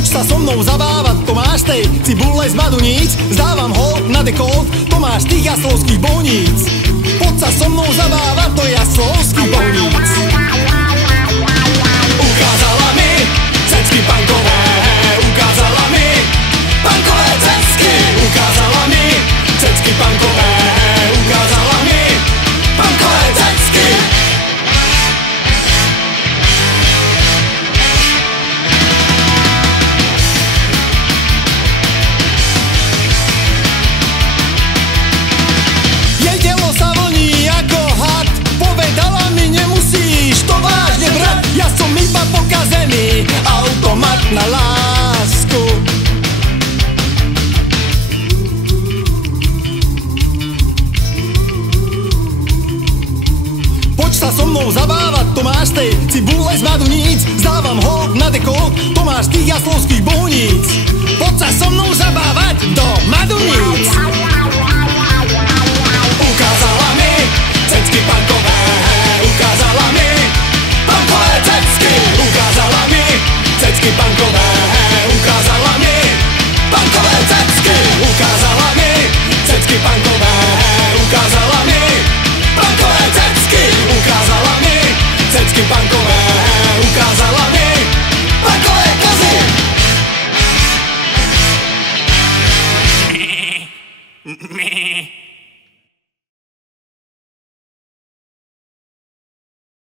Poď sa so mnou zabávať, to máš tej cibule z Maduníc. Zdávam hold na dekolt, to máš tých jaslovských bohníc. Poď sa so mnou zabávať do jaslovských bohníc. Ukázala mi cecky punkové, ukázala mi punkové cecky. Ukázala mi cecky punkové, ukázala mi punkové cecky. Jej telo sa vlní ako had, povedala mi nemusíš to vážne brať. Ja som iba pokazený automat na lásku. Poď sa so mnou zabávať, to máš tej cibule z Maduníc. Zdávam hold na dekolt, to máš tých jaslovských bohníc. Poď sa so mnou zabávať do Maduníc. Ukázala mi cecky punkové, ukázala mi punkové cecky. Ukázala mi cecky punkové, ukázala mi punkové cecky. Ukázala mi cecky punkové, ukázala mi punkové cecky. Ukázala mi cecky punkové, ukázala mi punkové kozy.